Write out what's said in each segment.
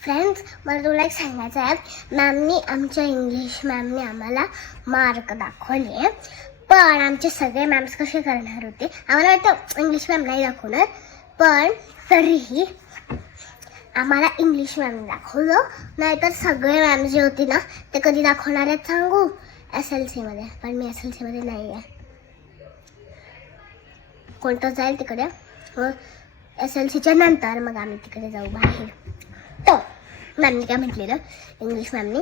Friends, मला तुला एक सांगायचं आहे. आमच्या इंग्लिश मॅमने आम्हाला मार्क दाखवले, पण आमचे सगळे मॅम्स कसे करणार होते. आम्हाला वाटतं इंग्लिश मॅम नाही दाखवणार, पण तरीही आम्हाला इंग्लिश मॅम दाखवलं. नाहीतर सगळे मॅम जे होते ना ते कधी दाखवणार आहेत सांगू, SLC मध्ये. पण मी SLC मध्ये नाही आहे. कोणतं जाईल तिकडे, SLCच्या नंतर मग आम्ही तिकडे जाऊ बाहेर. तर मॅमने काय म्हटलेलं, इंग्लिश मॅमने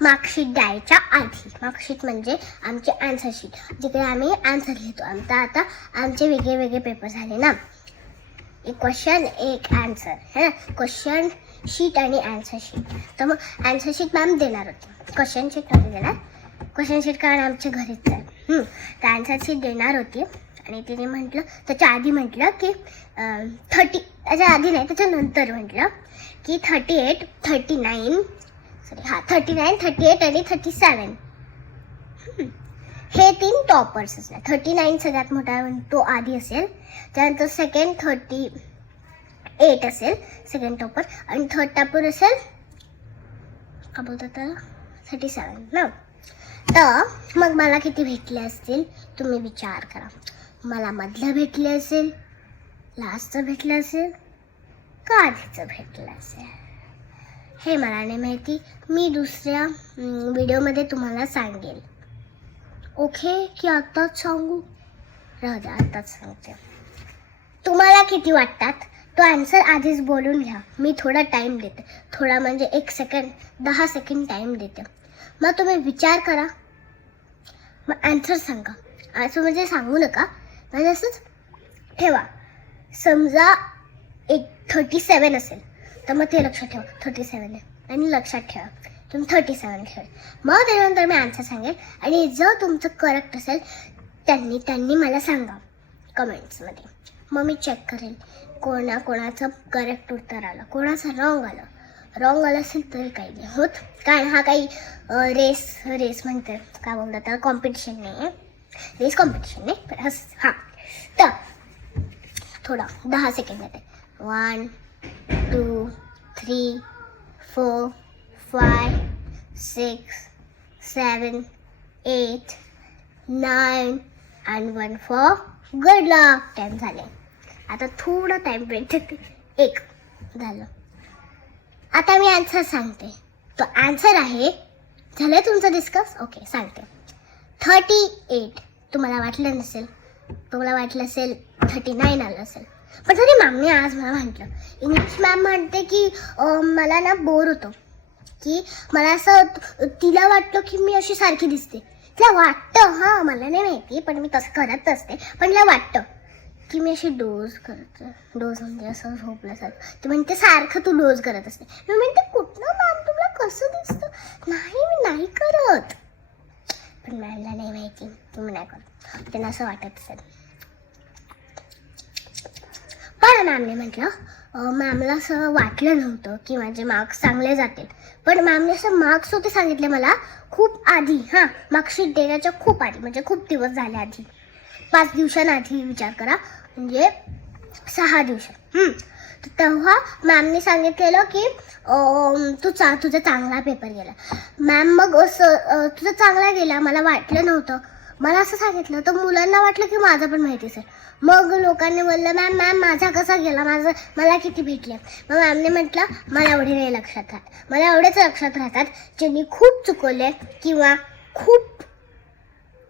मार्कशीट द्यायच्या आधी, मार्कशीट म्हणजे आमचे आन्सर शीट, जिकडे आम्ही आन्सर लिहितो. आता आमचे वेगळे वेगळे पेपर झाले ना, एक क्वेश्चन एक आन्सर, क्वेश्चन शीट आणि आन्सर शीट. तर मग आन्सर शीट मॅम देणार होती, क्वेश्चन शीट नव्हती देणार. क्वेश्चन शीट कारण आमच्या घरीच आहे. तर आन्सर शीट देणार होती. आणि तिने म्हटलं, त्याच्या आधी म्हटलं की 30, त्याच्या आधी नाही त्याच्यानंतर म्हटलं की 38, 39, 38 आणि 37 हे 3 टॉपर्स असणार. 39 सगळ्यात मोठा तो आधी असेल, त्यानंतर सेकंड 38 असेल सेकंड टॉपर, आणि थर्ड टॉपर असेल का बोलतात त्याला 37 ना. तर मग मला किती भेटले असतील तुम्ही विचार करा. मला मधलं भेटले असेल, लास्टचं भेटलं असेल का आधीचं भेटलं असेल हे मला नाही माहिती. मी दुसऱ्या व्हिडिओमध्ये तुम्हाला सांगेल. ओके की आत्ताच सांगू? राहू द्या, आत्ताच सांगते. तुम्हाला किती वाटतात तो आन्सर आधीच बोलून घ्या. मी थोडा टाईम देते, थोडा म्हणजे 1 सेकंड 10 सेकंड टाईम देते. मग तुम्ही विचार करा, मग आन्सर सांगा. असं म्हणजे सांगू नका, म्हणजे असंच ठेवा. समजा 37 असेल तर मग ते लक्षात ठेवा 37 आहे, आणि लक्षात ठेवा तुम्ही 37 ठेवा. मग त्यानंतर मी आन्सर सांगेल, आणि जर तुमचं करेक्ट असेल त्यांनी मला सांगा कमेंट्समध्ये. मग मी चेक करेल कोणाचं करेक्ट उत्तर आलं, कोणाचं रॉंग आलं असेल तरी काही नाही होत. कारण हा काही रेस म्हणते काय बोलतात त्याला, कॉम्पिटिशन नाही आहे. रेस कॉम्पिटिशन नाही. हां, तर थोडा 10 सेकंड येते. 1 2 3 4 5 6 7 8 9 and 1 for good luck. Time झाले. आता थोडा टाइम ब्रेक देते. 1 झालं. आता मी आन्सर सांगते. तो आन्सर आहे, झालं तुमचं डिस्कस? ओके, सांगते. 38 तुम्हाला वाटलं नसेल, तुम्हाला वाटलं असेल 39 आलं असेल. पण तरी मॅमने आज मला म्हटलं, इंग्लिश मॅम म्हणते की मला ना बोर होतं, की मला असं तिला वाटलं की मी अशी सारखी दिसते. तिला वाटतं, हां मला नाही माहिती, पण मी तसं करत असते. पण तिला वाटतं की मी अशी डोज म्हणजे असं झोपल्यासारखं. ती म्हणते सारखं तू डोज करत असते. मी म्हणते कुठनं मॅम तुम्हाला कसं दिसतं? नाही मी नाही करत. पण मॅमला नाही माहिती तुम्ही नाही करत, त्यांना असं वाटत असेल. पण मॅमने म्हटलं, मॅमला असं वाटलं नव्हतं की माझे मार्क्स चांगले जातील. पण मॅमने असं मार्क्स होते सांगितले मला खूप आधी. मार्कशीट देण्याच्या खूप आधी, म्हणजे खूप दिवस झाले आधी, 5 दिवसांआधी विचार करा, म्हणजे 6 दिवस. तेव्हा मॅमने सांगितलेलं की तुझा चांगला पेपर गेला. मॅम मग असं तुझा चांगला गेला मला वाटलं नव्हतं. मला असं सांगितलं तर मुलांना वाटलं की माझं पण माहिती असेल. मग लोकांनी बोललं मॅम माझा कसा गेला, मला किती भेटले. मग मॅमने म्हटलं मला एवढे नाही लक्षात राहत, मला एवढेच लक्षात राहतात ज्यांनी खूप चुकवले किंवा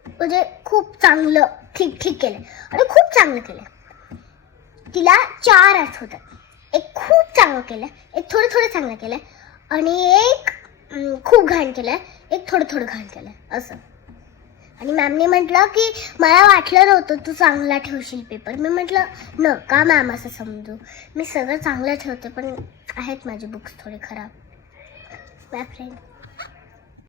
म्हणजे खूप चांगलं ठीक केलं आणि खूप चांगलं केलं. तिला 4 अर्थ होतात. एक खूप चांगलं केलं, एक थोडं चांगलं केलं, आणि एक खूप घाण केलं, एक थोडं घाण केलं असं. आणि मॅमने म्हटलं की मला वाटलं नव्हतं तू चांगला ठेवशील पेपर. मी म्हटलं नका मॅम असं समजू, मी सगळं चांगलं ठेवते, पण आहेत माझे बुक्स थोडे खराब. Bye friend.